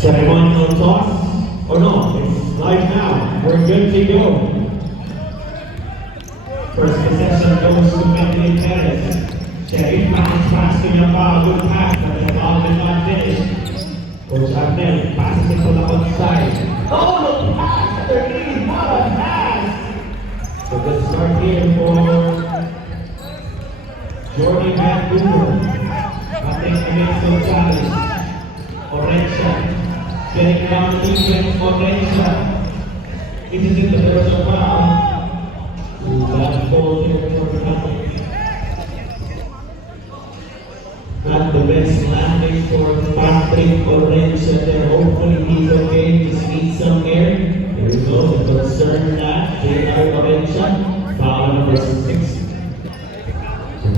Ceremonial toss? Or no, it's live now. We're good to go. First possession goes to Bentley Perez. Sheriff pass to Yamba, good pass, but the ball did not finish. Coach Abnel passes it to the outside. Oh, the pass! Underneath, what a pass! So good start here for Jordy Vancouver. Nothing against Gonzalez. Orenza. Getting down defense, Orenza. This is it, there was a foul. That ball here for nothing. Not the best landing for Patrick Orenza there. Hopefully he's okay. Just needs some air. Here we go. The concern that J.R. Orenza. Foul number 6.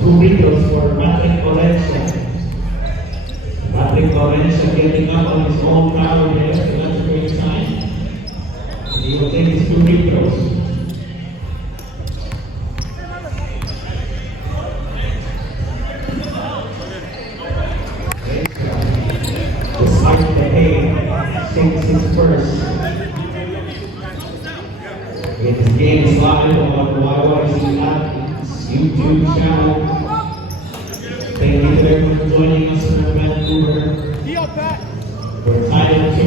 Two free throws for Patrick Orenza. Patrick Orenza getting up on his own power there, so that's a great sign. He will take his 2 free throws. Despite the hay, takes his first. This game is live on YYZ Labs YouTube channel. Thank you to everyone for joining us in Vancouver. For Title 2.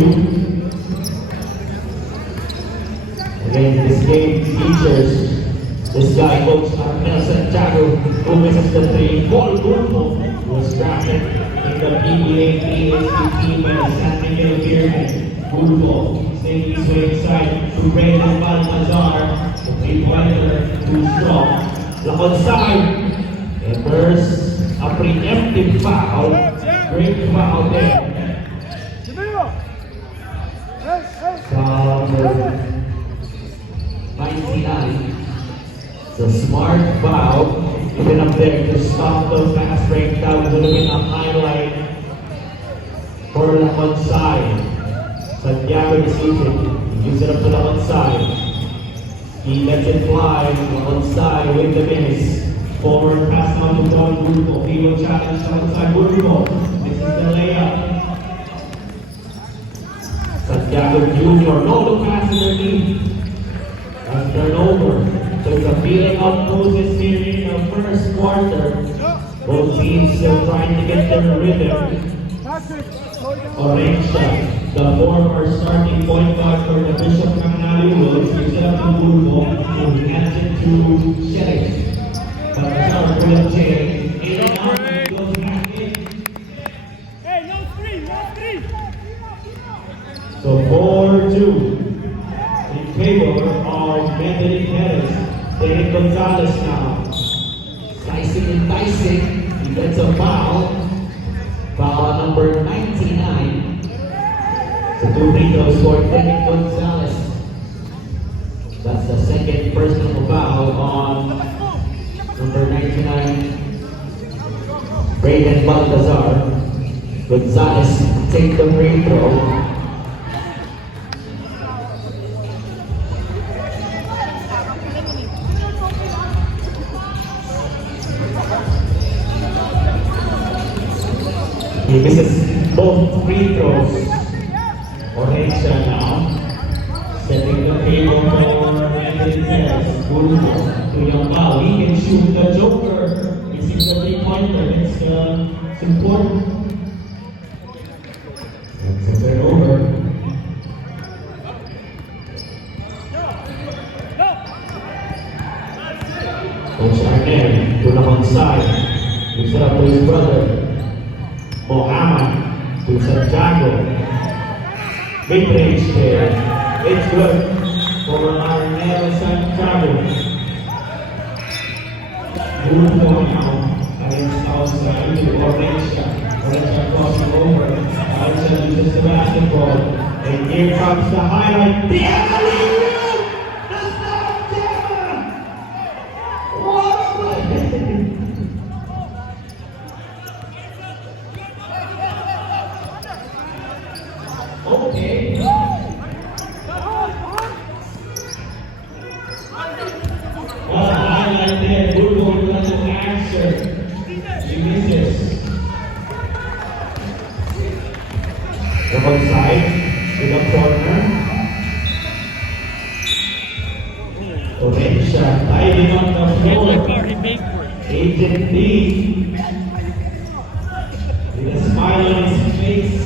Again, this game features this guy, Coach Arnel Santiago, who misses the 3. Paul Gulfo was drafted in the PBA 3HC team by the San Miguel Beermen. Gulfo staying his way inside to Brandon Balmazar, the 3-pointer, too strong. Lakon side, and first, a preemptive foul. Great foul there. Foul number 99. It's a smart foul. Even up there to stop those fast break. That would have been a highlight for the one side. Santiago is easy. He gives it up to the one side. He lets it fly to the one side with the miss. Forward pass now to Paul Gulfo. He will challenge outside Gulfo. This is the layup. Santiago Jr. No, the pass underneath. That's turnover. So it's a feeling of Moses here in the first quarter. Both teams still trying to get their rhythm. Orenza, the former starting point guard for the Bishop Kaminali Wolves, gives it up to Gulfo, who hands it to Sheriff. But the start will change. In and out, goes back in. Hey, no 3, no 3. So 4-2 in favor of Bentley Perez. Derek Gonzalez now. Slicing and enticing. He gets a foul. Foul number 99. So 2 free throws for Derek Gonzalez. That's the second personal foul on number 99, Brayden Baltazar. Gonzalez take the free throw. He misses both free throws. Orenza now, setting the table for Bentley Perez. Gulfo to Yamba. He can shoot the Joker. He sees the 3-pointer. It's important. It's a turnover. Coach Arnel to the one side. He set up to his brother. Mohammed to Santiago. Mid-range there. It's good for Arnel Santiago. Gulfo now against outside to Orenza. Orenza crossing over. Orenza uses the basketball. And here comes the highlight. The alley-oop! The stop down! What a play! Okay. Highlight there. Gulfo doesn't answer. He misses. The outside to the corner. Orencia diving on the floor. Agent D. With a smile on his face.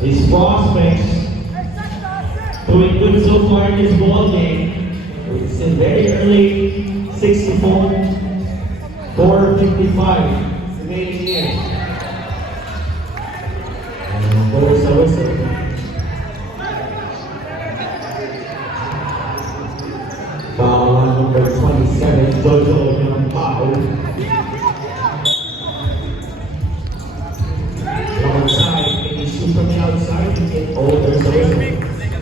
His prospects doing good so far in this ball game. It's in very early 64, 4:55 remaining here. And there's a whistle. Foul on number 27, Jojo Young foul. Outside, and he shoots from the outside to get there's a whistle.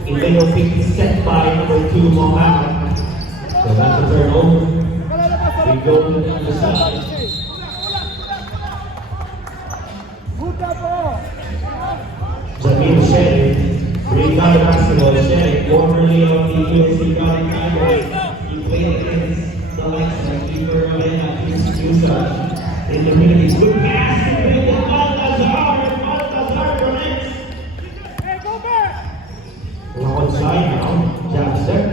Illegal kick is set by number 2, Mohammed. So that's a turnover. We go to the other side. Jamil Sheriff, Ricardo Basketball Sheriff, formerly of the USC County Tigers. He played against the likes of Keeper Arena, Chris Musa. In the middle, good pass, and the Baltazar connects. Outside now, jab step.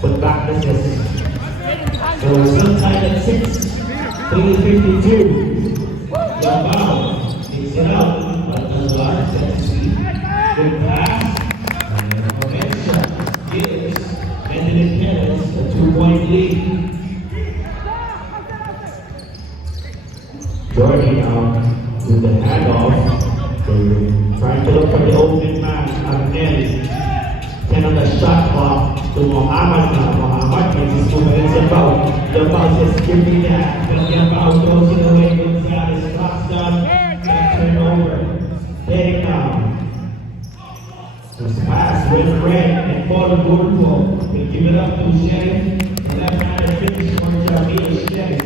Put back the assist. So we're still tied at 6. 3:52. Yabao takes it out. Baltazar sets feet. Good pass. And Orencia gives Anthony Perez a 2-point lead. Jordy now with the handoff. Trying to look for the open man, Arnel. 10 on the shot clock to Mohammed now. Mohammed makes his move against the foul. The foul says, give me that. But the foul goes in the way. Gonzalez, clock's done. Back turnover. Take down. This pass with Red and Paul Gurfo. They give it up to Sheriff. The left-handed finish for Jamil Sheriff.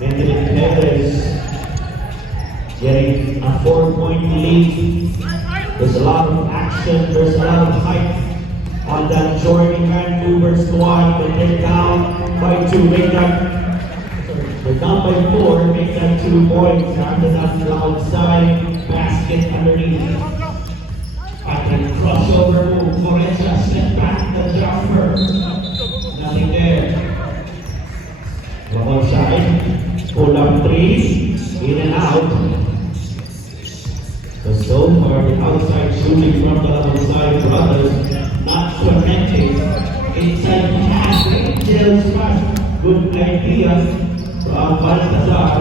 Anthony Perez getting a 4-point lead. There's a lot of action, there's a lot of hype on that Jordan Vancouver squad, but they're down by 2, make that, they're down by 4, make that 2 points. After that, the outside basket underneath. After the crossover move, Orencia step back the jumper. Nothing there. Outside, pull up threes, in and out. So far, the outside shooting from the outside brothers, not connecting. Inside pass, Angel's pass, good ideas from Baltazar.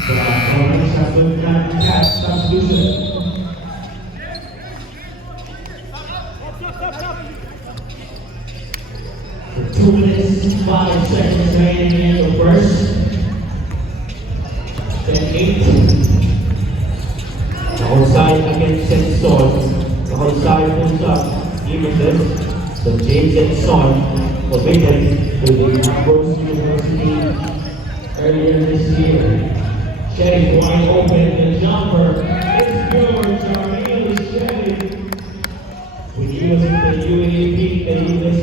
Orencia good catch, substitution. For 2 minutes, 5 seconds remaining in the first. Then 8. The outside against Senson. The outside moves up. Even this, so James and Son committed to the Ambrose University earlier this year. Sheriff wide open, the jumper. It's good, Jamil Sheriff. With the UAP,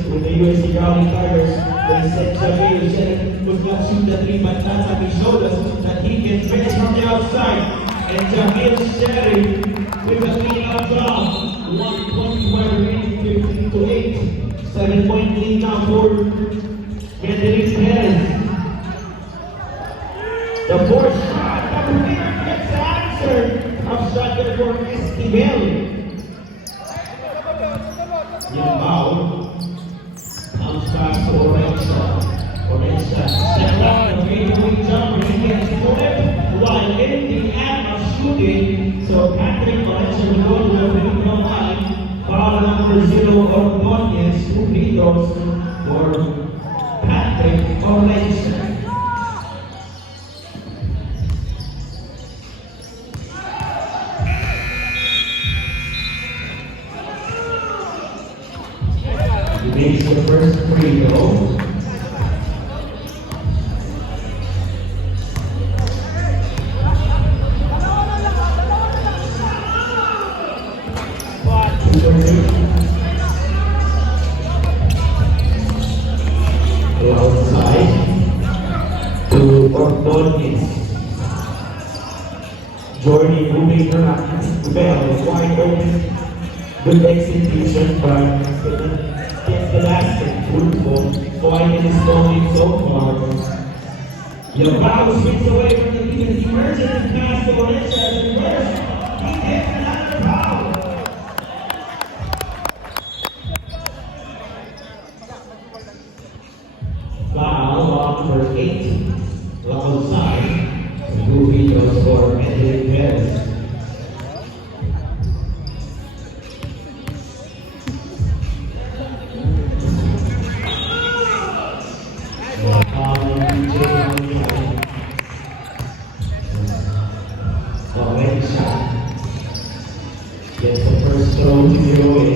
with the USC County Tigers, they said Jamil Sheriff was going to shoot the 3, but last time he showed us that he can finish from the outside. And Jamil Sheriff with a clean-up job. 1:25 remaining, 15-8. 7-point lead now for Anthony Perez. The fourth shot, the winner gets answered. Tough shot there for Esquivel. Yabao. Bounce pass to Orencia. Orencia set up the fadeaway jumper against Philip while in the act of shooting. So Patrick Orencia will go to the free throw line. Foul number 0, Ordonez, 2 free throws for Patrick Orencia. He makes the first free throw. Outside to moving around. Bell is wide open. Good execution, but gets the basket. Fruitful. 5 minutes going so far. Yabao swings away from the defense. Emergency pass to Orisha. Reverse. He hits another foul. Foul on number 8. Level side. Blue Beatles for Medellin Perez. Already shot. Gets the first throw to go in.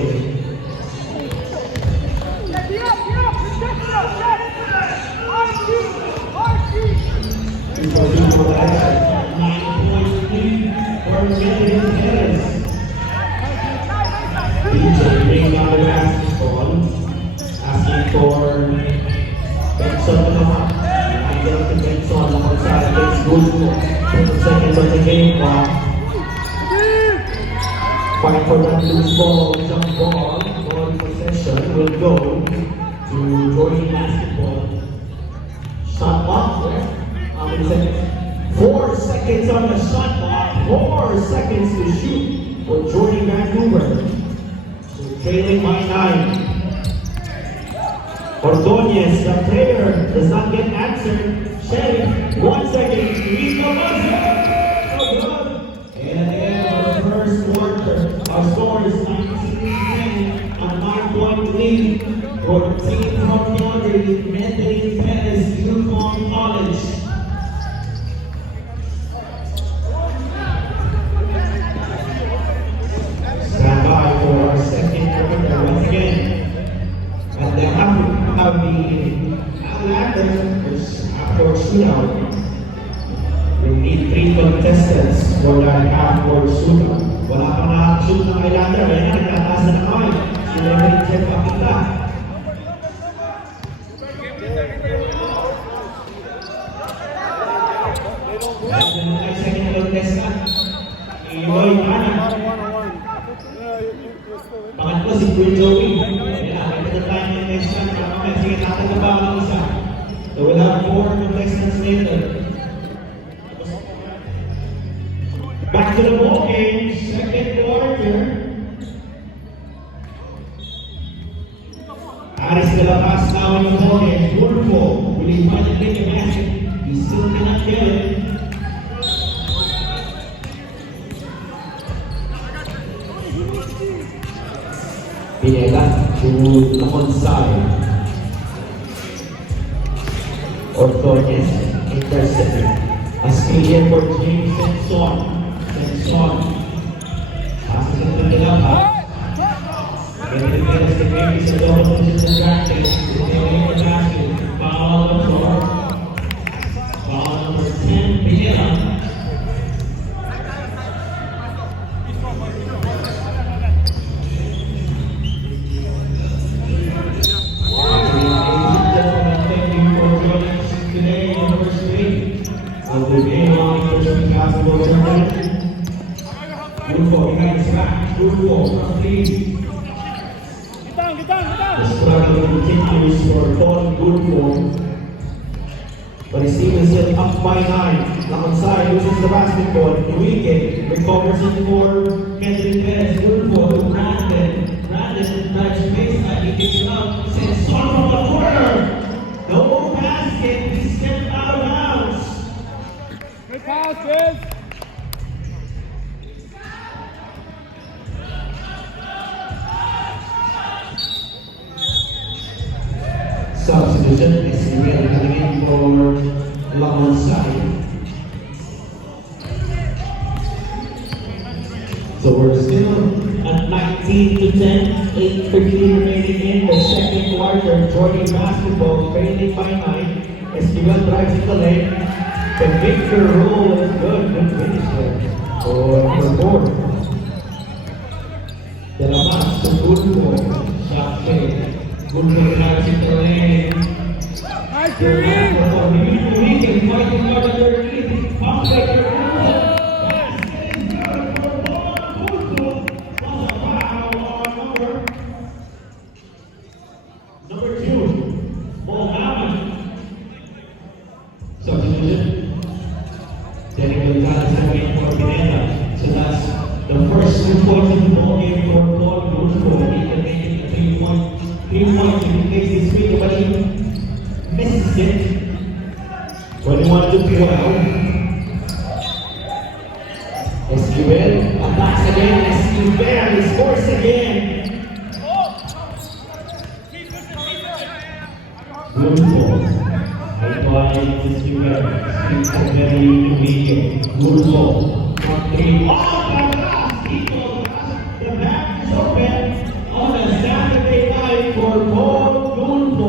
Before you go back, 9 points lead for Medellin Perez. DJ brings on the basketball, asking for Benson to come up. I get to Benson outside against Gulfo. 10 seconds on the game clock. Fight for that loose ball, jump ball. Ball possession will go to Jordan Basketball. Shot clock, how many seconds? 4 seconds on the shot clock. 4 seconds to shoot for Jordan Vancouver. So trailing by 9. Ordonez, the player, does not get answered. Sheriff, 1 second. He's the buzzer. So good. And in our first quarter, our score is 19-10 on 9-point lead for the team from Calgary, Medellin Perez, Yukon College. Stand by for our second quarter once again. And the Outlanders half-court shootout. We need 3 contestants for that half-court shootout. Wala pa na-shoot ng Outlander. Ayan na, nagtataas na kamay. Sila rin check pakita. Ayan na tayo second contestant. Iloy Mana. Pangatlo si Queen Joey. Ayan, ito na tayo ng next one. Sige, natin na ba ang isa? So we'll have 4 contestants later. Back to the ball game, second quarter. Aris de la Paz now in the ball game. Gulfo will he finally take a basket? He still cannot get it. Pineda to the onside. Ordonez intercepted. A screen for James Senson. Passes it to the left. Getting the babies of the opposition distracted. They're the basket. Foul on the floor. Foul number 10, Pineda. The game on Christian basketball tournament. Gulfo behind his back. Gulfo from three. The struggle continues for Paul Gulfo. But his team is still up by 9. Alongside loses the basketball. Enrique recovers it for Medellin Perez. Gulfo to Brandon. Brandon tries to face that. He kicks it out. Sends Son from the corner. No basket. He's stepped out of bounds. Good pass, kids. Substitution is really coming in for Lamont side. So we're still at 19-10, 8:15 remaining in the second quarter. Jordan Basketball trailing by 9. Esquivel drives in the lane. The Victor roll is good. Good finish there for number 4. De La Paz to Gulfo. Shot fade. Gulfo drives in the lane. Nice, Green. Enrique fighting hard underneath. Pump back your Gulfo. Number 2, Mohammed. Substitution. Derek Gonzalez coming for Pineda. So that's the first 2 points of the ball game for Paul Gulfo. He can make it 3 points. 3 points if he takes this week, but he misses it. 21 to 12. Esquivel attacks again. Esquivel scores again. Gulfo. Right by Esquivel. It's very weak. Gulfo. From 3. Oh, my God! He goes past. The back is open on a Saturday night for Paul Gulfo.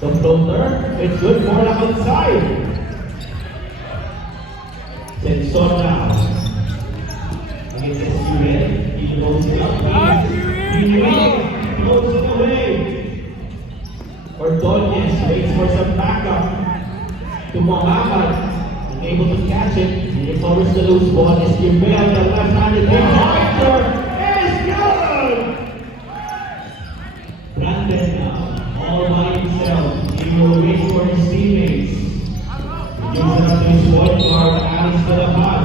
The floater, it's good for the outside. Sensor now. Against Esquivel, he blows it up. He blows it away. Ordonez waits for some backup. To Mohammed, unable to catch it. He recovers the loose ball. Esquivel, the left-handed pointer, is good! Brandon now, all by himself. He will wait for his teammates. He uses up his point guard, Alex to the pass.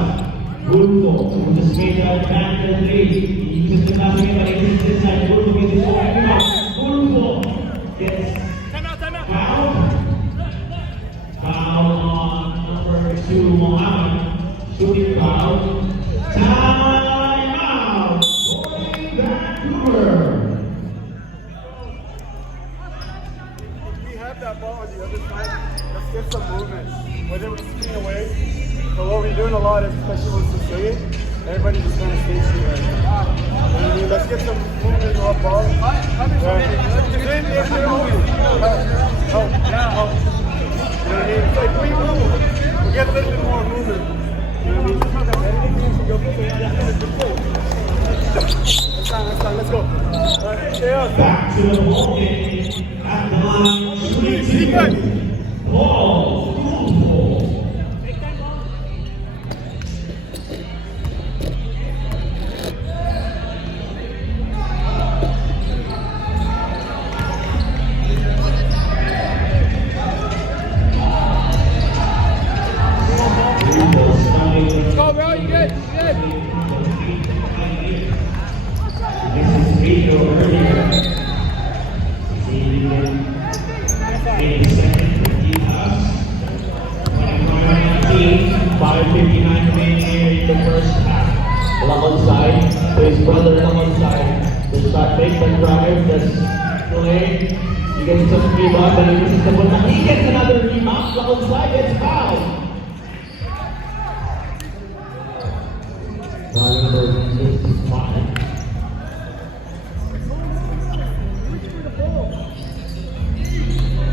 Gulfo, who just made the advantage 3. He uses the nothing, but he gets inside. Gulfo gets his point out. Gulfo gets fouled. Foul on number 2, Mohammed. Shooting foul. Time out. Going Vancouver. We have that ball on the other side. Let's get some movement. Whether we're skipping away, but what we're doing a lot, especially with Sicilian, everybody just kind of stays here. I mean, let's get some movement off ball. It's like we move. We get a little bit more movement. You know what I mean? Let's go. All right, stay on. Back to the ball game at the line. Shooting 2. Paul Gulfo. Go, bro. You good? You good? This is Pedro earlier. 5:59 remaining here in the first half. Long on side, to his brother long on side. The shot takes and drive, that's play. He gets some rebound, but he misses the ball. He gets another rebound, long on side, gets fouled. Number 55.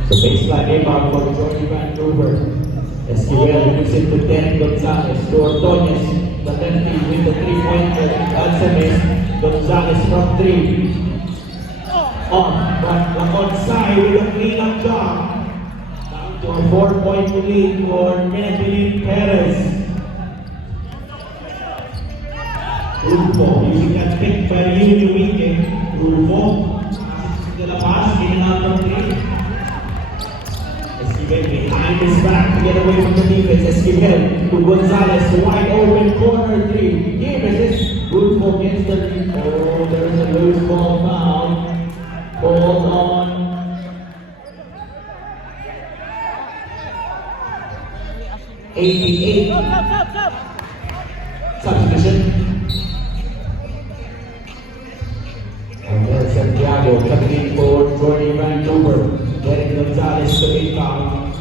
So baseline rebound for Jordy Vancouver. Esquivel moves it to 10, Gonzalez to Ordonez. The lefty with the 3-pointer. Alcemes, Gonzalez from 3. On, but on side with a clean-up job. Down to a 4-point lead for Medellin Perez. Gulfo using that pick by the Union weekend. Gulfo to the pass, in and out from 3. Esquivel behind his back to get away from the defense. Esquivel to Gonzalez, wide open corner 3. He misses. Gulfo gets the lead. Oh, there's a loose ball foul. Hold on. 88. Substitution. And then Santiago coming in for Jordy Vancouver. Derek Gonzalez to inbound.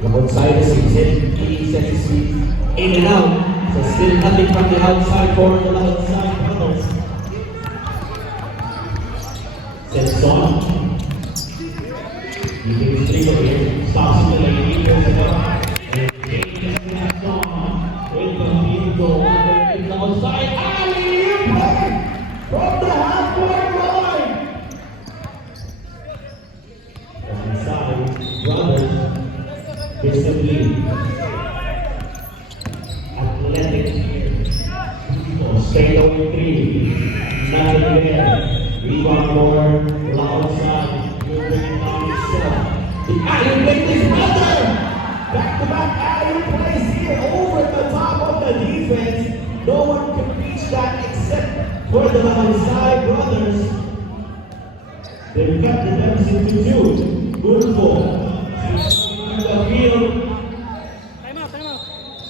Gonzalez is in. He sets his feet in and out. So still nothing from the outside for the outside puddles. Sets on. He takes 3 of here. Stops the lane. He goes up. And takes the on. With the field goal. The outside. Alley-oop! From the half-court line. Inside, brothers, visibly athletic. Straight away 3. Rebound for outside. He'll bring it down himself. The alley play is another. Back-to-back alley plays here over the top of the defense. No one can reach that except for the outside brothers. They've cut the deficit to 2. Good ball. In the field.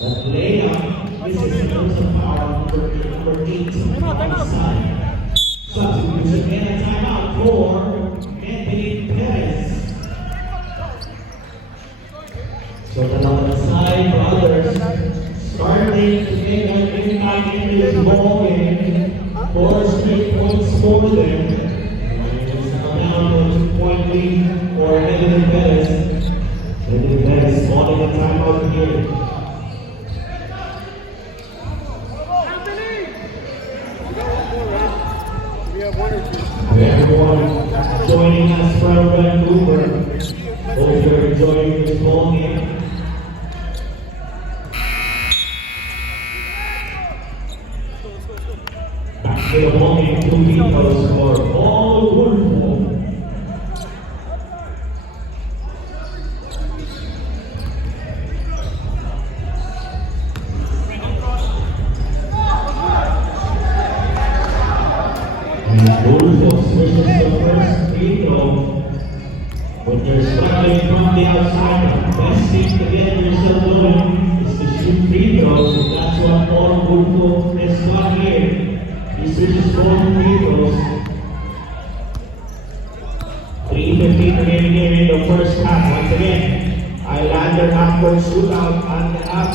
But layup, this is also foul number 8 outside. Substitution and a timeout for Anthony Perez. So the outside brothers starting to make an impact in this ball game. 4 straight points for them. And it's now down to a 2-point lead for Anthony Perez. Anthony Perez calling a timeout here. Everyone joining us from Vancouver. Hope you're enjoying this ball game. Back to the ball game, 2 people for Paul Woodford. Woodford switches the first free throw. When you're struggling from the outside, the best thing to get yourself going is to shoot free throws, and that's what Paul Woodford has done here. He switches 4 free throws. 3:15 remaining in the first half. Once again, Islander half-court shootout on the half.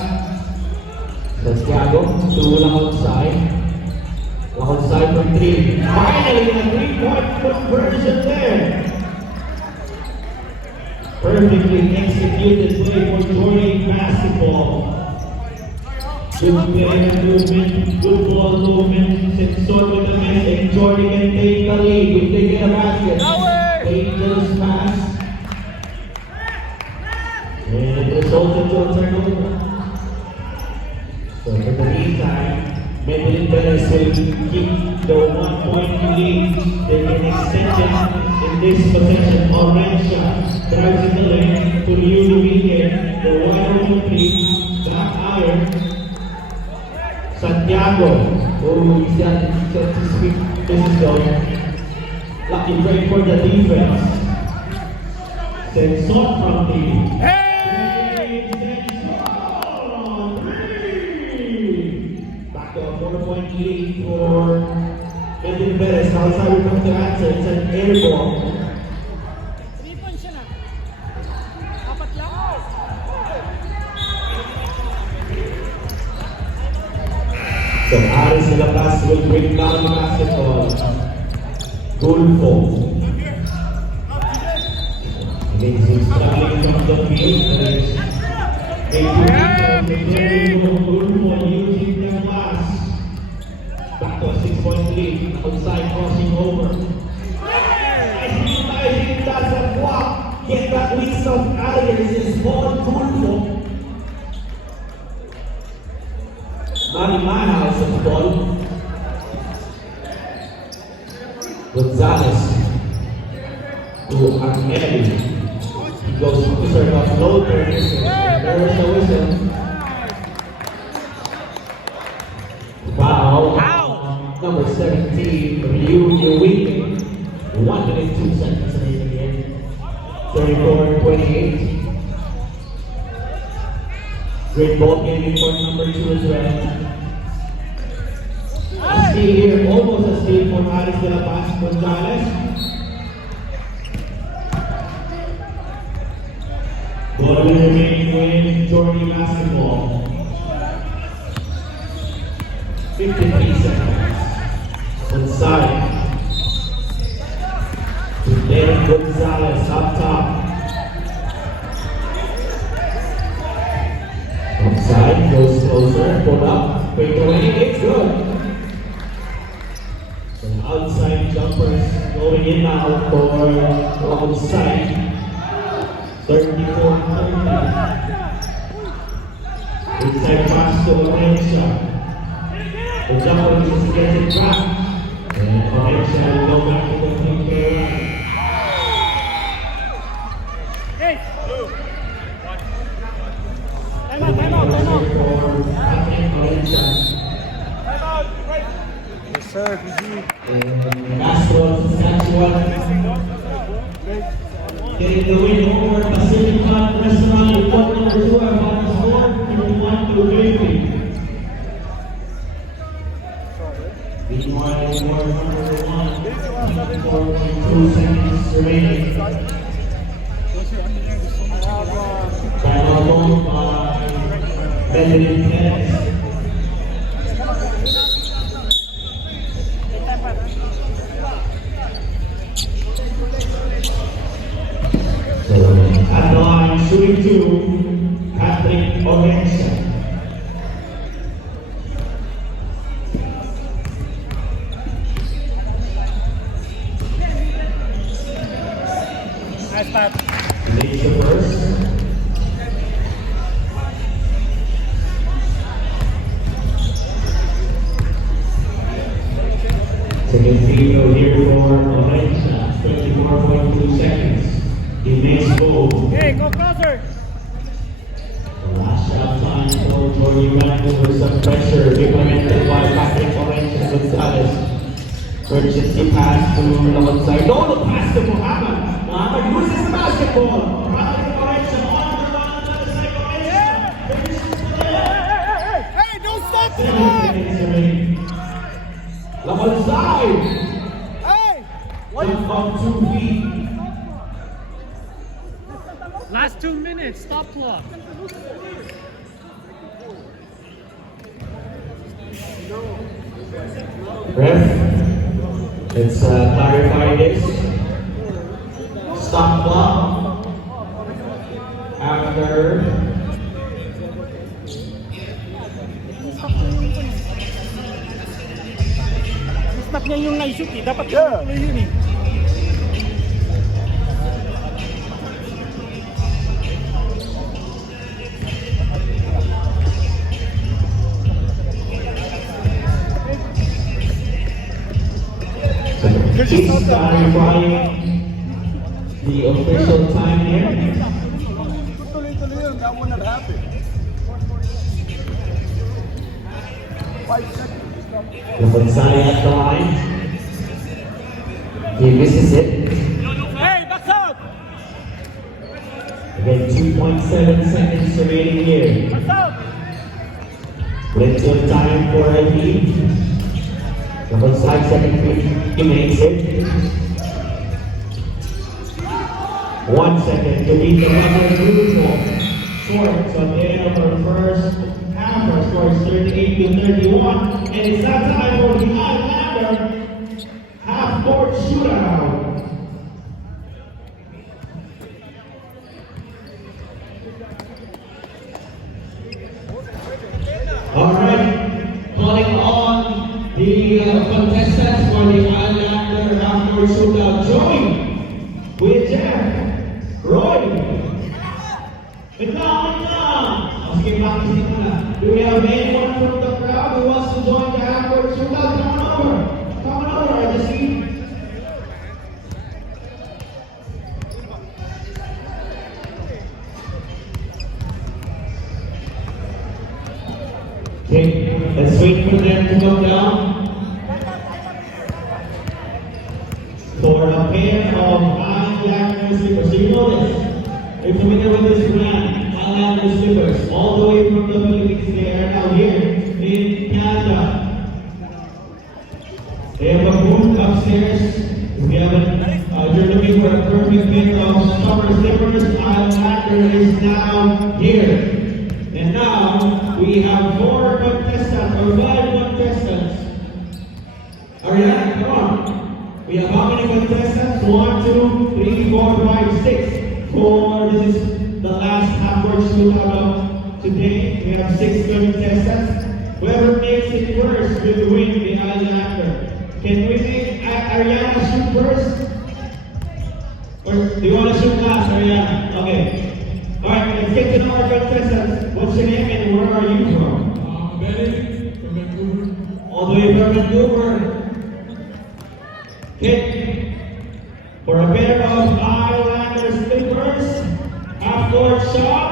Santiago, 2 lang outside. Outside for 3. Finally, a 3-point conversion there. Perfectly executed play for Jordan basketball. Good player movement, good ball movement. Sensor with the miss, and Jordan can take the lead. We take it a basket. Dangerous pass. And it resulted to a turnover. So for the meantime, Medellin Perez will keep the 1-point lead. They can extend it in this possession. Orensia drives in the lane to Liu Luque. The wide open three, back iron. Santiago, he's got his feet. This is the lucky break for the defense. Sensor from the back to a 4-point lead for Medellin Perez. Outside will come to answer. It's an air ball. 3 points siya na. Apat lang. So Aris Labas will bring down the basketball. Gulfo. Again, he's struggling from the field. Gulfo using the pass. Back to a 6-point lead. Outside crossing over. He doesn't walk. Get that weak of Aris is Paul Gulfo. Manny Manhouse of the ball. Gonzalez to Armeli. He goes to serve up low turns. There's the whistle. Foul. Number 17, Liu Luque. 1 minute 2 seconds in the game. 34-28. Great ball game for number 2 as well. A steal here, almost a steal for Aris de la Paz Gonzalez. Ball remaining with Jordan basketball. 53 seconds. Inside. Then Gonzalez up top. Outside, goes closer, pull up, quick away, it's good. So outside jumpers going in now for outside. 34-30. Inside pass to Orensia. The jumper just gets it back. And Orensia will go back And Castro, Saskatchewan. Getting the win over Pacific Club Restaurant, report number 2, about the score, 31-20. Meanwhile, report number 1, 4.2 seconds remaining. Time out goal by Benjamin Perez. At the line, shooting 2, Patrick Orenza. Nice pass. Leads the first. Second free throw here for Orenza, 24.2 seconds. He makes goal. Hey, go closer. Last shot time for Jordy Randall with some pressure implemented by Patrick Orange and Gonzalez. Emergency pass to the outside. No, the pass to Muhammad. Muhammad uses the basketball. Patrick Orange on the run to the second base. Hey, don't stop the 7 ball. seconds remaining. The outside. Hey, Jump up 2 feet. last 2 minutes. Stop clock. Ref, let's clarify this. Stop clock after Stop niya yung na-shoot eh. Dapat Yeah. tuloy yun eh. He's clarifying the official time here. Tuloy-tuloy yun, that wouldn't have happened. 5 seconds. Labansay at the line. He misses it. Hey, box out. Again, 2.7 seconds remaining here. Box out. Plenty of time for a lead. Labansay second free. He makes it. 1 second to beat the number neutral. Short, so at the end of our first half, our score is 38-31. And it's that time for the Islander half-court shootout. All right, calling on the contestants for the Islander half-court shootout. Joey, with Jeff, Roy, okay, do we have anyone from the crowd who wants to join the half-court shootout? Come on over, I just see. Okay, let's wait for them to come down. For a pair of Islander slippers. So you know this. You're familiar with this brand, Islander slippers. All the way from the Philippines, they are now here in Canada. They have a booth upstairs. If you haven't, you're looking for a perfect pair of summer slippers, Islander is now here. And now we have 4 contestants or 5 contestants. Ariana, come on. We have how many contestants? 1, 2, 3, 4, 5, 6. 4. This is the last half-court shootout of today. We have 6 contestants. Whoever makes it first will win the Islander. Can we make Ariana shoot first? Or do you want to shoot last, Ariana? Okay. Alright, let's get to know our contestants. What's your name and where are you from? Benny from Vancouver. All the way from Vancouver. Okay. For a pair of Islander slippers, half-court shot.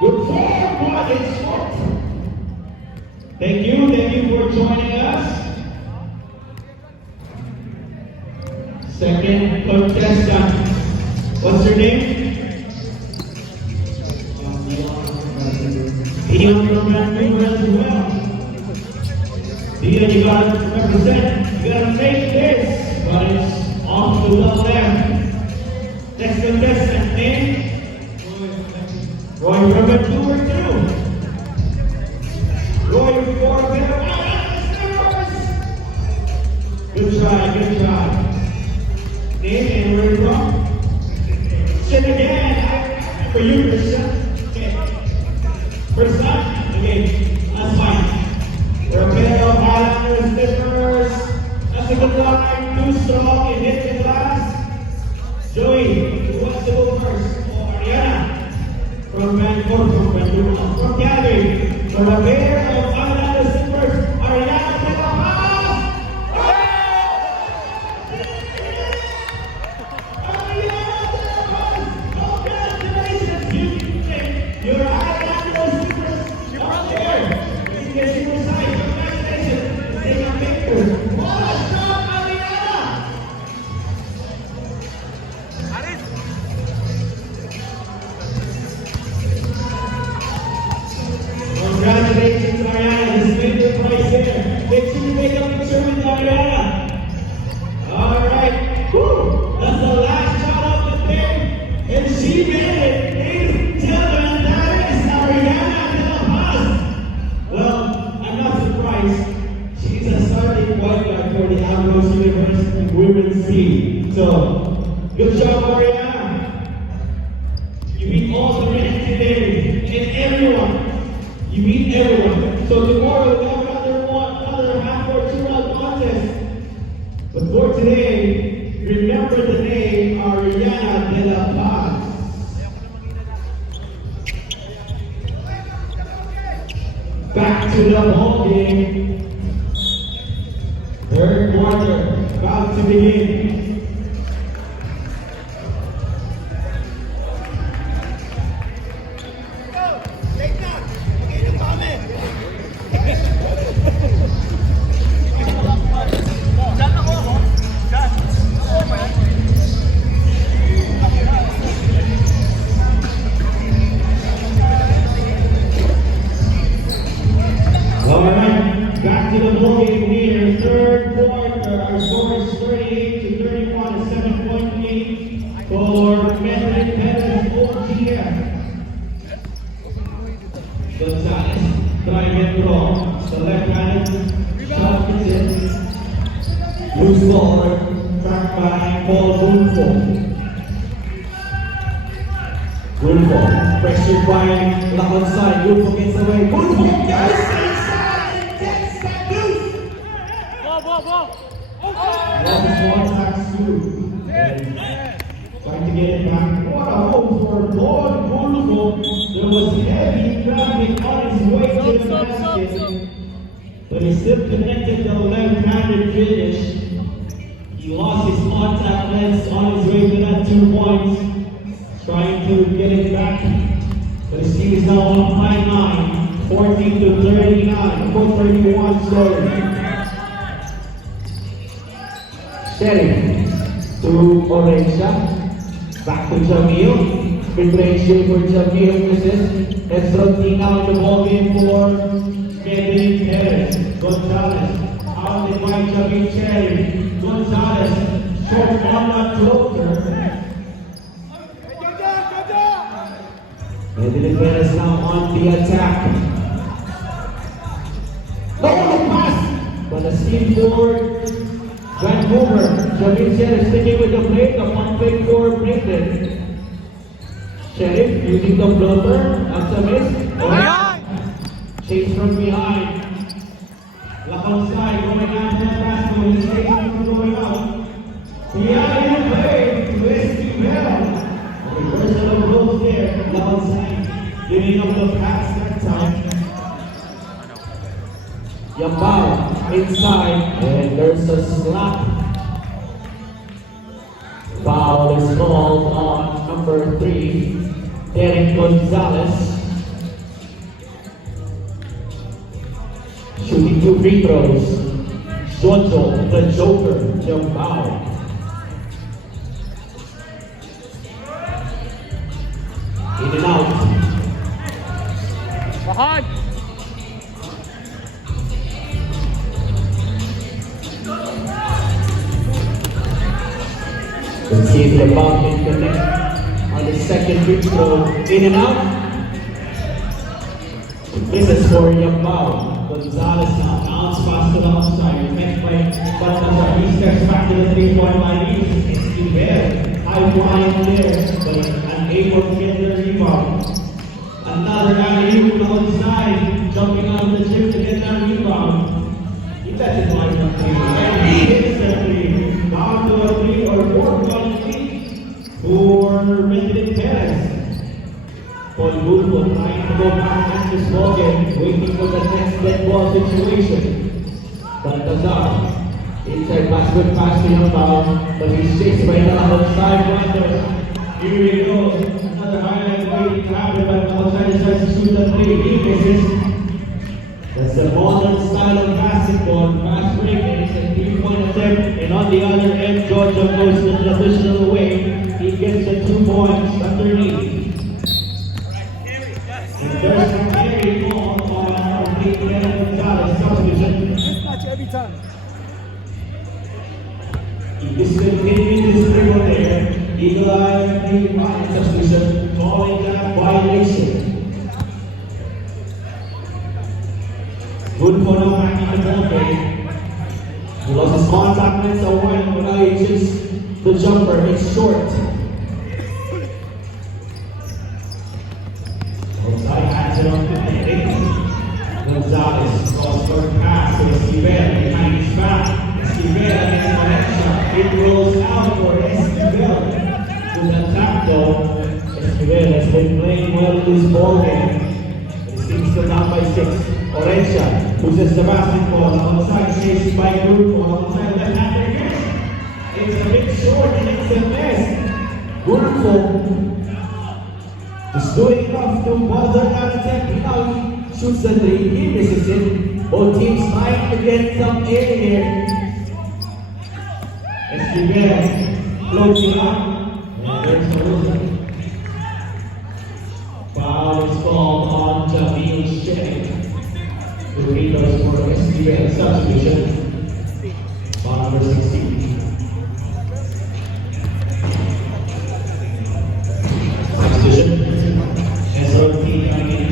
Good form, but it's short. Thank you for Second contestant. What's your name? Dion from Vancouver as well. Dion, you gotta represent. You gotta make this, but it's off to the left. Next contestant name? Roy from Vancouver too. Roy for Good try, good try. Name and where you're from? Sit again. For you, Christian. Okay. First time? Okay. Last fight. We're a pair of Highlanders slippers. That's a good line. Too strong. It hit the glass. Joey, who wants to go first? Oh, Ariana. From Vancouver, from Vancouver. From Calgary. We're a pair of Highlanders slippers. Ariana de la Paz. You're Highlanders slippers. Up there. You can get your side. Congratulations. Take a picture. What a shot, Ariana. Congratulations, Ariana. This made your prize there. Make sure you make a picture with Ariana. All right. Woo. That's the last shot of the day. And she made it. Ladies and gentlemen, that is Ariana de la Paz. Well, I'm not surprised. She's a starting point guard for the Ambrose University women's team. So, good job, Ariana. You beat all the men today and everyone. You beat everyone. So tomorrow we'll have another half or 2 round contest. But for today, remember the name Ariana de la Paz. Back to the ball game. Third quarter about to begin. Alright, back to the ball game here. Third quarter, our score is 38-31, a 7-point lead for Metro Independence OGF. Gonzalez, driving draw, the left-handed shot is in. Loose ball, tracked by Paul Wulfo. Wulfo, pressured by Lakon side, Wulfo gets away. Wulfo, yes! Trying to get it back. What a hope for Lord Wulfo. There was heavy traffic on his way to the basket. But he still connected the left-handed finish. He lost his contact lens on his way to that 2 points. Trying to get it back. But his team is now on high 9. 14-39. 4:31 scoring. Sherry to Orencia. Back to Jamil. Mid-range shot for Jamil misses. That's Rontina on the ball game for Kevin Perez. Gonzalez. Out in by Jamil Cherry. Gonzalez. Short on the floater. Kevin Perez now on the attack. Low pass. But a steam forward. Vancouver, Jamil Sheriff sticking with the plate, the 1 plate for Brayden. Sheriff using the floater, that's a miss. Chase from behind. Lakon side, going after the pass, so he's taking from going out. Behind the play, Westy Bell. Reversal of goals there, Lakon side, giving up the pass that time. Yambao inside, and there's a slap. Foul is called on number 3, Derek Gonzalez. Shooting 2 free throws. Jojo, the Joker, Yambao. In and out. Behind. Let's see if the ball can connect on the second free throw. In and out. This is for Yambao. Gonzalez now bounce pass to the outside. Met by Baltazar. He steps back to the 3-point line. Esquivel. High flying there, but unable to get the rebound. Another alley-oop outside. Jumping out of the gym to get that rebound. He touches line from 3. And he hits the 3. Down to a 3 or 4-point lead for Resident Perez. Paul Woodward trying to go back in this ball game, waiting for the next dead ball situation. Baltazar, inside pass, good pass to Yambao, but he's chased by another side runners. Here he goes, another highlight waiting to happen, but outside tries to shoot the 3, he misses. That's the modern style of basketball, fast break, and it's a 3-point attempt, and on the other end, Georgia goes the traditional way. He gets the 2 points underneath. There's a carry ball on the Gonzalez substitution. Mismatch every time. This continuing this dribble there. Eagle Eye, the substitution, calling that violation. Good for now back in the ball game. He lost his contact lens a while, but now he hits the jumper. It's short. Outside hands it on to the Gonzalez calls for a pass to Esquivel behind his back. Esquivel against Valencia. It rolls out for Esquivel. With a tap though, Esquivel has been playing well in this ball game. It seems to down by 6. Orencia loses the basketball outside, chased by Grupo outside left hand. It's a bit short and it's a mess. Grupo is doing enough to bother that attempt. Now he shoots the 3, he misses it. Both teams trying to get some air here. Esquivel floating up. And there's a loser. Foul is called on Jamil Sheikh. The Ritos for Esquivel substitution. Foul number 16. Substitution. SRT coming in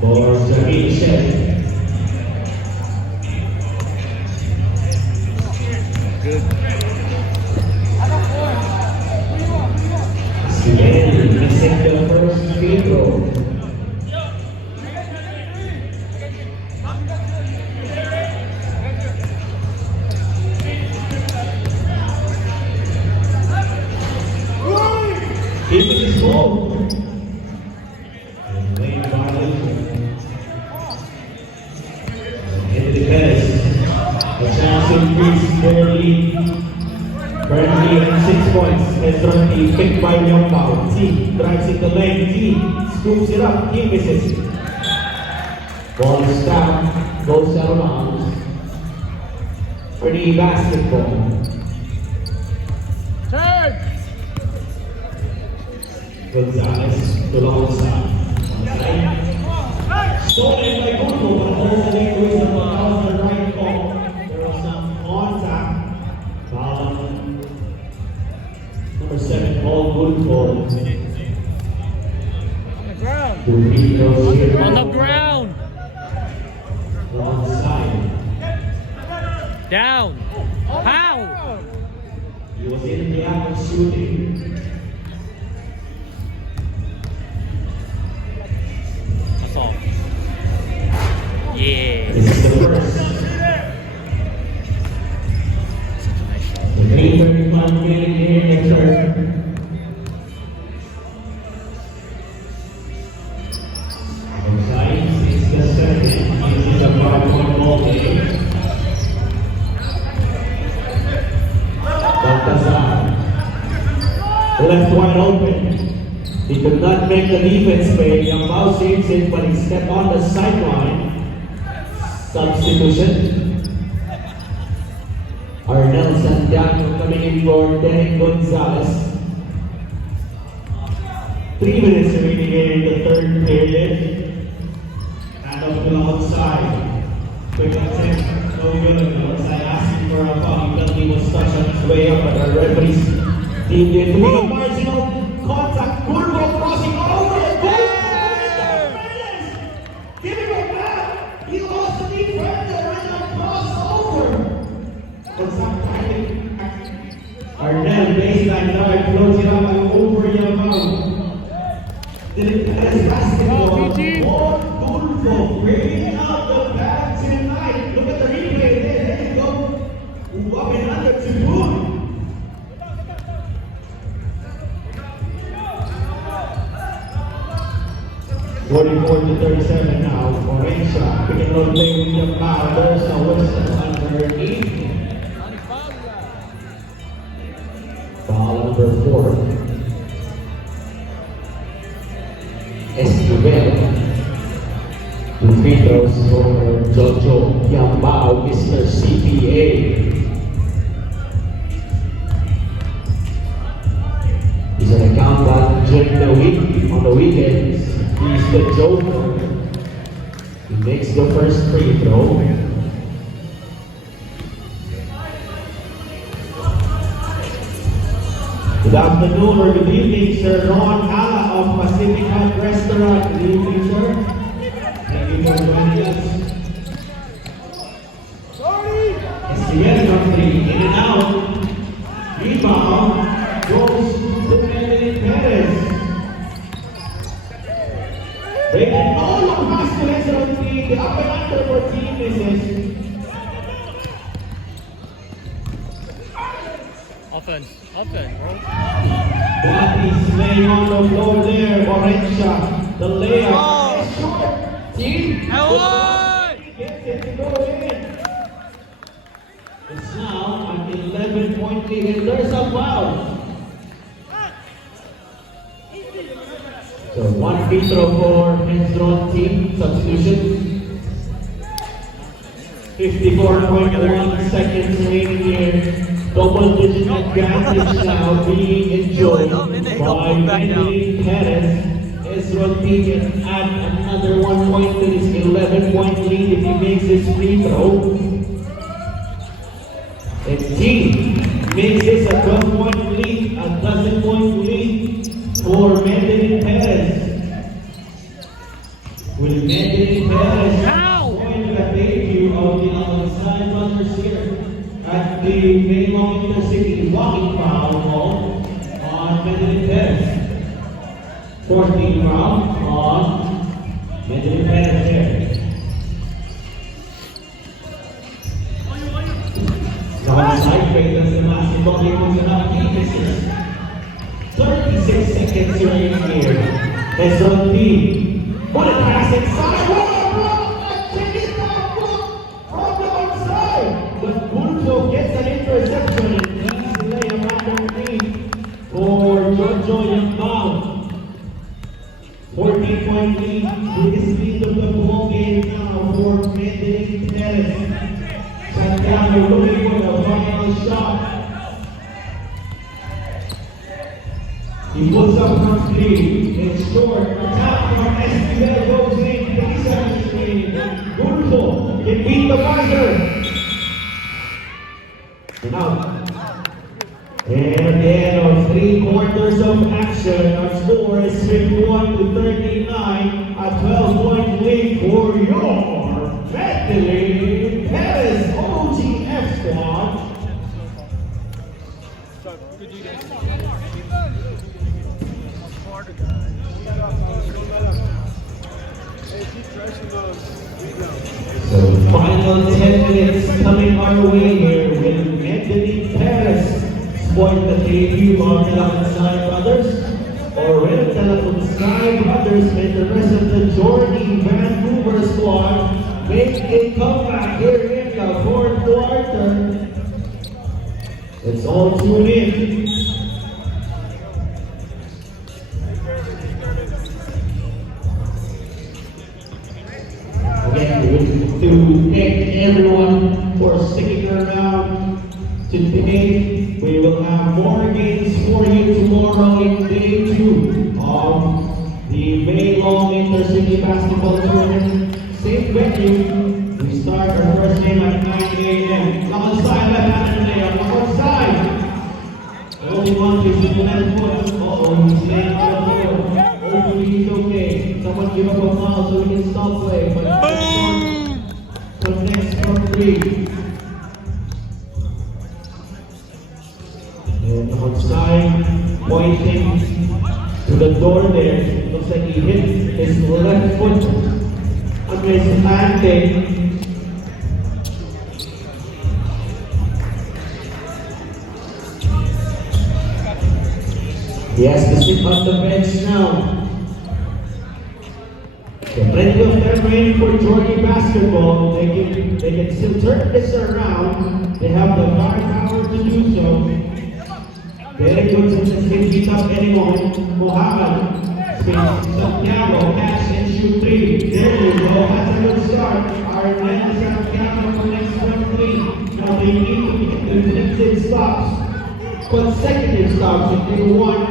for Jamil Sheikh. Esquivel missing the first free throw. Keeping his goal. And lane violation. Independence. A chance to increase their lead. Currently at 6 points. Esroti picked by Yambao. T drives in the lane. T scoops it up. He misses. Ball is down. Goes out of bounds. For the basketball. Turn. Gonzalez to the outside. Stolen by Grupo, but also they was the right call. There was some contact. Foul number 7, Paul Grupo. On the ground. The free throws here. On the ground. Wrong side. Down. How? He was in the act of shooting. That's all. Yeah. This is the first. The 3:31 game here in the third. Outside is the second. This is a 5-point ball game. Baltazar. Left wide open. He could not make the defense pay. Yambao saves it, but he stepped on the sideline. Substitution. Arnel Santiago coming in for Derek Gonzalez. 3 minutes remaining in the third period. And up to the outside. Quick attempt, no good. Outside asking for a foul. Penalty was touched on his way up, but our referees deemed it to be a marginal contact. Curvo crossing over. Goal! Giving it back. He lost the defender and a crossover. But sometimes Arnell baseline guard floats it up and over Yamaw. As basketball, more Tulfo bringing out the bag tonight. Look at the replay there you go. Up and under to Boone. 44-37 now. Orensa pick and roll play with Yamaw. There's a Wilson underneath. Foul number 4. Esquivel. 2 free throws for Jojo Yambao, Mr. CPA. He's an accountant during the week. On the weekends, he's the Joker. He makes the first free throw. Good afternoon or good evening, Sir Ron Hala of Pacific Hut Restaurant. Good evening, sir. Thank you for joining us. Esquivel from 3, in and out. Rebound goes to Melvin Perez. Breaking all of pass to Ezra T. The up and under for team misses. Offense, bro. That is laying on the floor there. Orensa, the layup. Is short. Team. Gets it to go in. It's now an 11-point lead and there's a foul. So 1 free throw for Hezron team substitution. 54.1 seconds remaining here. Double-digit advantage now being enjoyed by Melvin Perez. Ezra T can add another 1 point to his 11-point lead if he makes his free throw. And T makes this a 12-point lead, a dozen-point lead for Melvin Perez. Will Melvin Perez join the debut of the outside runners here at the Maylong Intercity walking foul on Melvin Perez? 14th round on Melvin Perez here. Now side break as the basketball game was enough key misses. 36 seconds remaining here. Ezra T. What a pass inside. What a block! Check it out, from the outside. The Tulfo gets an interception and easy layup underneath for Jojo Yambao. 14-point lead. Biggest lead of the ball game now for Melvin Perez. Santiago looking for the final shot. He puts up from 3. It's short. Attack from Esquivel goes in. 3 seconds remaining. Tulfo can beat the buzzer. And out. And at the end of 3 quarters of action, our score is 51-39. A 12-point lead for your Melvin Perez OGF squad. So final 10 minutes coming our way here with Melvin Perez spoiled the debut of the Sky Brothers, or Red Telephone Sky Brothers with the rest of the Jordan Vancouver squad make a comeback here in the 4th quarter. Let's all tune in. Again, to thank everyone for sticking around today. We will have more games for you tomorrow in day 2 of of the May Long Intercity Basketball Tournament. Same venue. We start our first game at 9 a.m. Outside, left-handed player. Outside. Only one is in the left foot. Uh-oh, he's laying on the floor. Hopefully he's okay. Someone give up a foul so we can stop play. But for next from 3. And outside, pointing to the door there. Looks like he hit his left foot against his ankle. He has to sit on the bench now. So plenty of time remaining for Georgia basketball. They can still turn this around. They have the firepower to do so. Very good since this can beat up anyone. Mohammed, space, Santiago, catch and shoot 3. There you go, that's a good start. Arnett Santiago for next 1 3. Now they need to get the limited stops. Consecutive stops if they want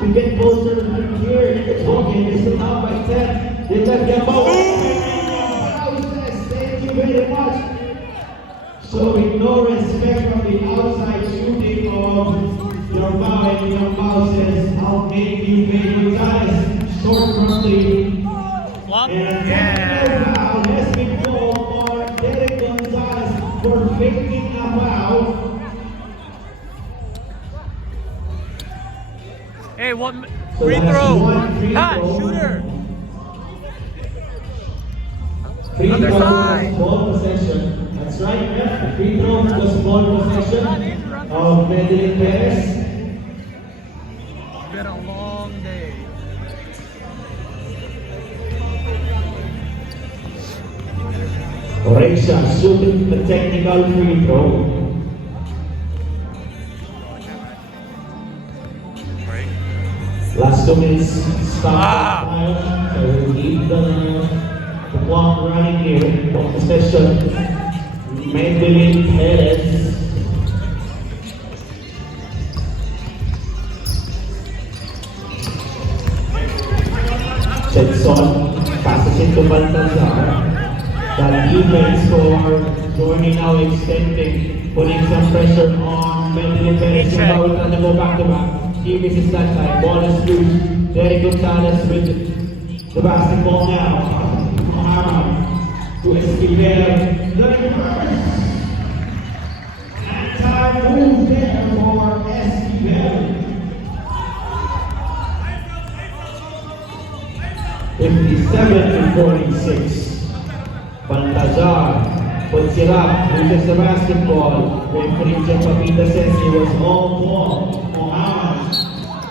to get closer here in the token. This is up by 10. They left their ball. Thank you very much. Showing no respect from the outside shooting of Yormao, and Yormao says, I'll make you pay your guys. Short from 3. Flop. And technical foul has been called for Derek Gonzalez for faking a foul. Hey, one So free that's throw. one free Ah, throw. shooter. Free Other throw side. plus ball possession. That's right, yeah. The free throw plus ball possession of Medellin Perez. It's been a long day. Orexa shooting the technical free throw. Last 2 minutes stop. So we'll keep the clock running here. Ball possession. Medellin Perez. Jetson passes it to Baltazar. The defense for Jordan now extending, putting some pressure on Medellin Perez. Now we're gonna go back to back. He misses that side. Ball is loose. Derek Gonzalez with the basketball now. Mohammed to Esquivel. The reverse. Anti-move there for Esquivel. 57-46. Baltazar puts it up, loses the basketball. Referee Jeff Papita says he was all ball. Mohammed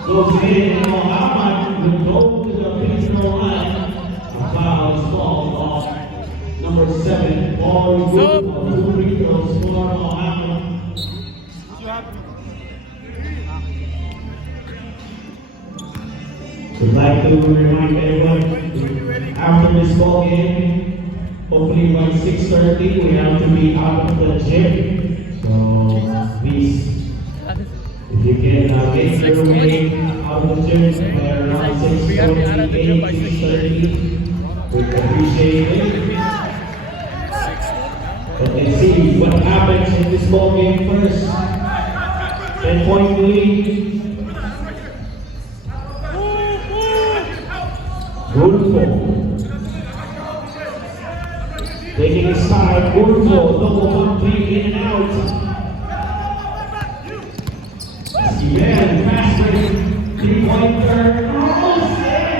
goes in, and Mohammed will go to the free throw line. A foul is called off number 7. Ball is good. 2 free throws for Mohammed. We'd like to remind everyone, after this ball game, hopefully by 6:30, we have to be out of the gym. So please, if you can make your way out of the gym by around 6:48, 6:30, we'd appreciate it. But let's see what happens in this ball game first. 10-point lead. Woodfall. Taking his side, Woodfall, double 1-3 in and out. Esquivel, fast break, 3-pointer, almost there.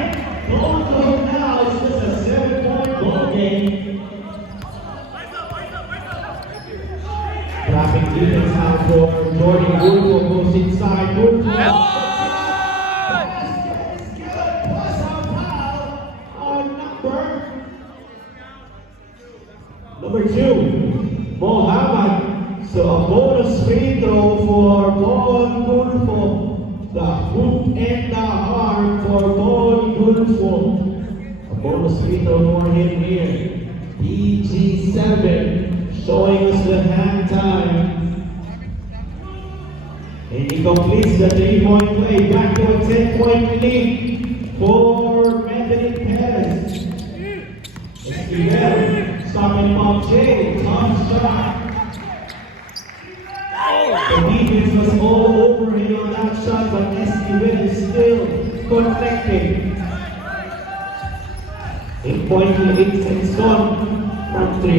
Don't go now, it's just a 7-point ball game. Traffic defense now for Jordan Woodfall, goes inside, Woodfall. Number 2, Mohammed. So a bonus free throw for Paul Gulfo. The hoop and the heart for Paul Gulfo. A bonus free throw for him here. PG7 showing us the hand time. And he completes the 3-point play back to a 10-point lead. for Medellin Perez. Esquivel, stopping from Jay, Tom shot. The defense was all over him on that shot, but Esquivel is still connecting. 8.8 seconds gone from 3. 3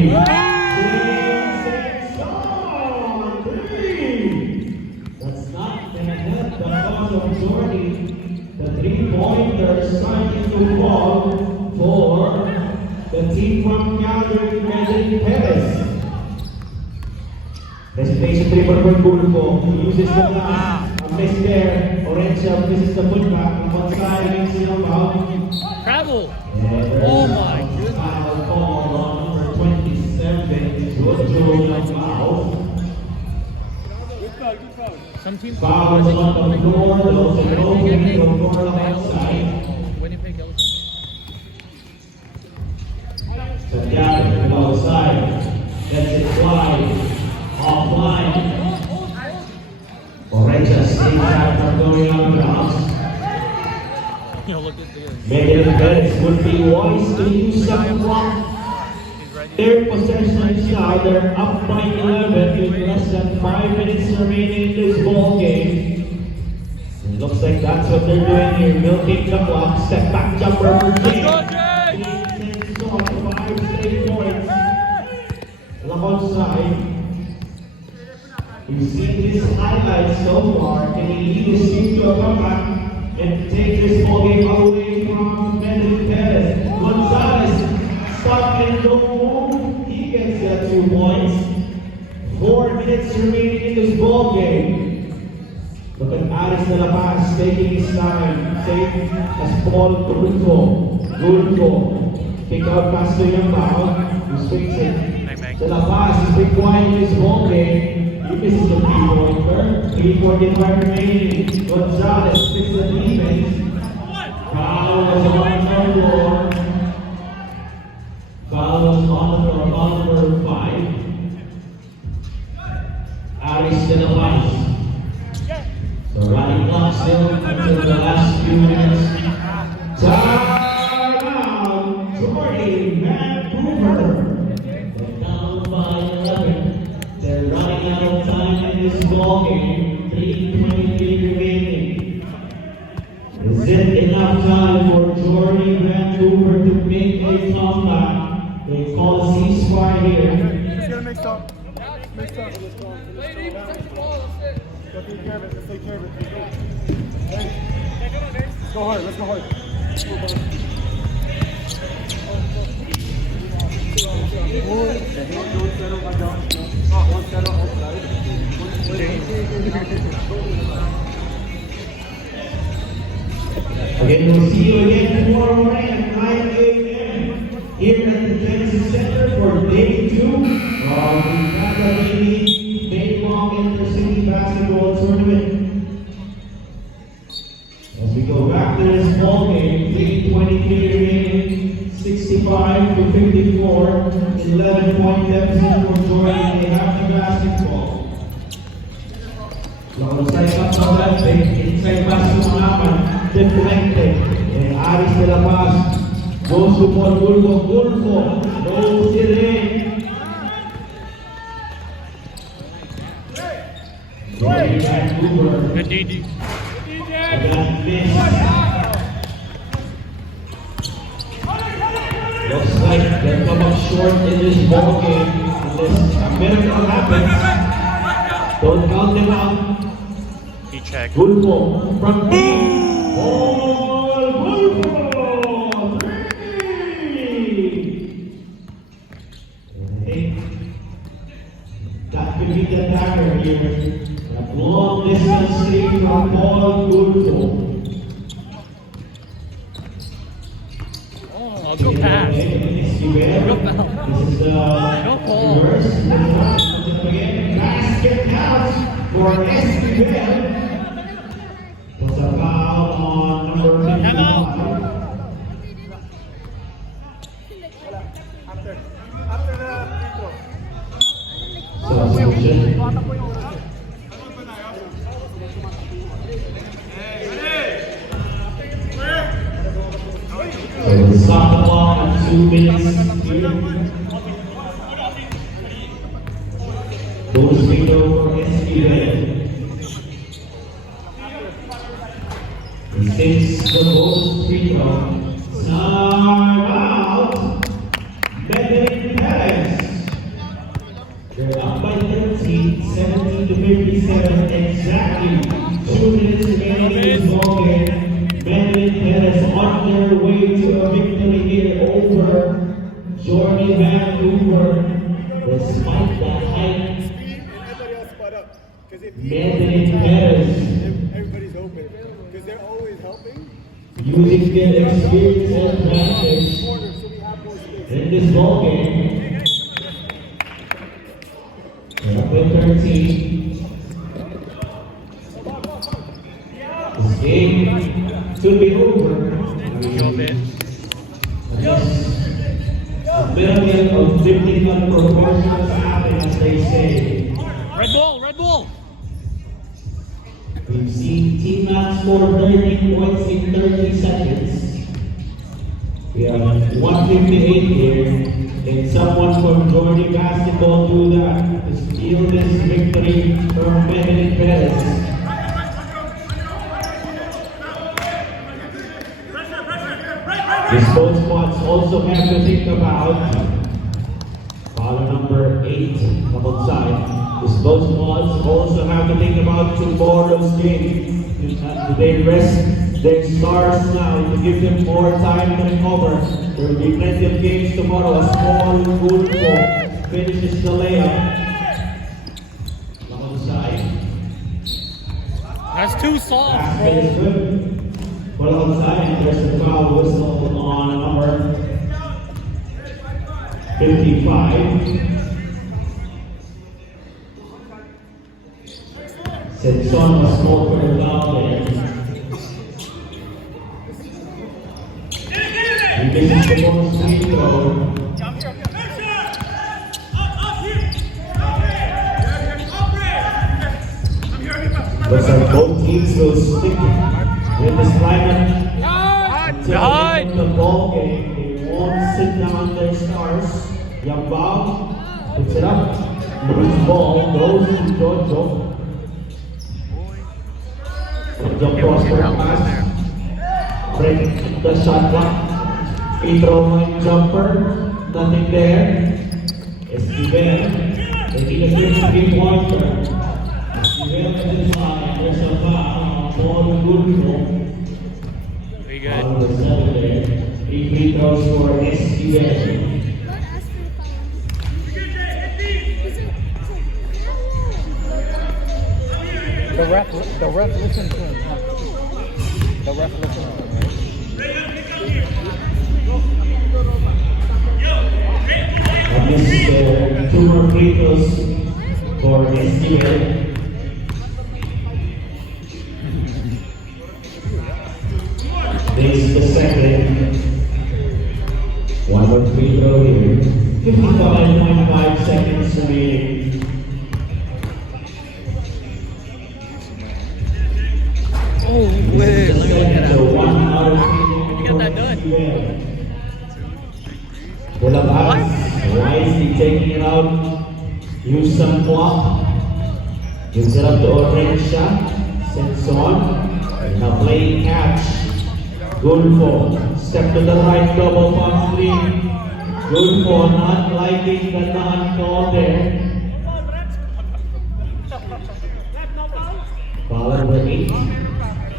seconds gone. 3. That's not gonna help the cause of Jordy. The 3-pointer starting to fall for the team from Calgary, Medellin Perez. Hesitation 3-point Bulgo. He uses the pass. A miss there. Orencia misses the putback. On one side against the foul. Travel. Oh my goodness. Foul call on number 27. Jojo Lambao. Some teams Foul was on the floor. There was an opening to the floor outside. Winnipeg Elks. Santiago to the outside. Gets it wide. Offline. Orencia stays out from going out of bounds. Look at this. Medellin Perez would be wise to use some clock. He's ready. Their possession side, they're up by 11 with less than 5 minutes remaining in this ball game. It looks like that's what they're doing here, milking the clock. Step back jumper for Jay. Go, Jay! 5 straight points. Lacon side. You've seen his highlights so far. Can he lead his team to a comeback and take this ball game away from Medellin Perez? Gonzalez, stop and don't move. He gets that 2 points. 4 minutes remaining in this ball game. Look at Aris de la Paz taking his time. Safe as Paul Gulfo. Kick out pass to Yambao. Who swings it. De la Paz is big quiet in this ball game. He misses the 3-pointer. 3:45 remaining. Gonzalez fixes the defense. Foul was on the floor. Foul was on the floor. Foul number 5. Aris de la Paz. So running clock still until the last few minutes. Timeout. Jordy Vancouver. They're down by 11. They're running out of time in this ball game. 3:23 remaining. Is it enough time for Jordy Vancouver to make a comeback? They call a ceasefire here. Just gonna mix up. Mix up. Let's go. Let's take care of it. Let's take care of it. Hey. Let's go hard. Let's go hard. Let's go hard. Again, we'll see you again tomorrow morning at 9 a.m. here at the Genesis Center for day 2 of the Canada League Day-Long Intercity Basketball Tournament. As we go back to this ball game, 3:23 remaining, 65-54, 11-point deficit for Jordan. They have the basketball. Side up sa left, inside pass to Manaman, deflected, and Aris de la Paz goes to Paul Gulfo, goes it in. Jordy Vancouver, Good DD. again miss. Looks like they'll come up short in this ball game unless a miracle happens. Don't count them out. He checked. Gulfo from deep. Paul Gulfo, 3. That could be the dagger here. That long distance three from Paul Gulfo. Oh, go pass. This is the reverse. Basket counts for Esquivel. Was a foul on number 55. After the free throw. Substitution. Bonus free throw for SBL. And since the bonus free throw, time out. Medellin Perez. They're up by 13, 17 to 57, exactly 2 minutes remaining in this ball game. Medellin Perez on their way to a victory here over Jordy Vancouver. Despite the height, Speed and everybody else spot up. Because if Medellin Perez everybody's open. Because they're always helping. using their experience and advantage Corner, so we have more space. in this ball game. They're up by 13. This game could be over. A million of biblical proportions happen, as they say. Red ball, red ball. We've seen Team Max score 30 points in 30 seconds. We have 158 here. Can someone from Jordy Basketball do that to steal this victory from Medellin Perez? These both spots also have to think about follow number 8 come outside. These both spots also have to think about tomorrow's game. Do they rest their stars now to give them more time to recover? There will be plenty of games tomorrow. A small good ball finishes the layup. Come outside. That's too soft, Basket bro. is good. Well, outside, there's a foul whistle on number 55. Simpson was scored for the foul there. He misses the bonus free throw. Looks like both teams will stick with this lineup until the end of the ball game. They won't sit down their stars. Young Bob puts it up. Loose ball goes to Jojo. Jump cross pass. Break the shot clock. Free throw line jumper. Nothing there. Esquivel. Taking a 3-pointer. There's a foul. Ball good for. Pretty good. On the center there. 3 free throws for Esquivel. The ref listened to him. Huh? The ref listened to him, right? And this is 2 more free throws for Esquivel. This is the second. 1 more free throw here. 55.5 seconds remaining. Oh, wait, let me look at So that. 1 out of 3. You got that done. Bulabas wisely taking it out. Use some clock. Gives it up to Orencha. Sends on. Now playing catch. Gulfo. Step to the right, double pump three. Gulfo not liking the non-call there. Foul number 8.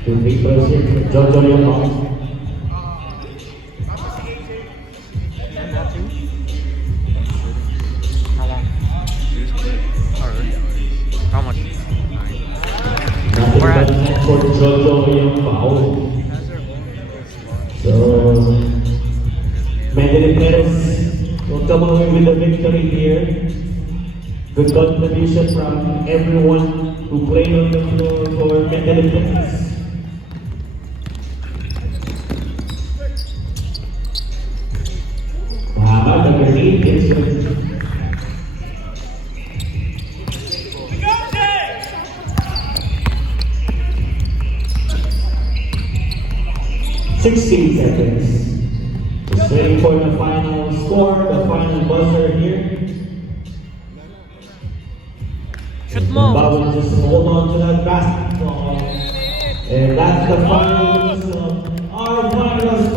2 free throws here for Jojo Yamon. How much? Nothing We're at- but net for Jojo Yamon. So, Medellin Perez will come away with the victory here. Good contribution from everyone who played on the floor for Medellin Perez. Mahaba, number 8 is good. Sixteen seconds. Just waiting for the final score, the final buzzer here. Shoot mo. Bawal just hold on to that basketball. And that's the final whistle. Our final score.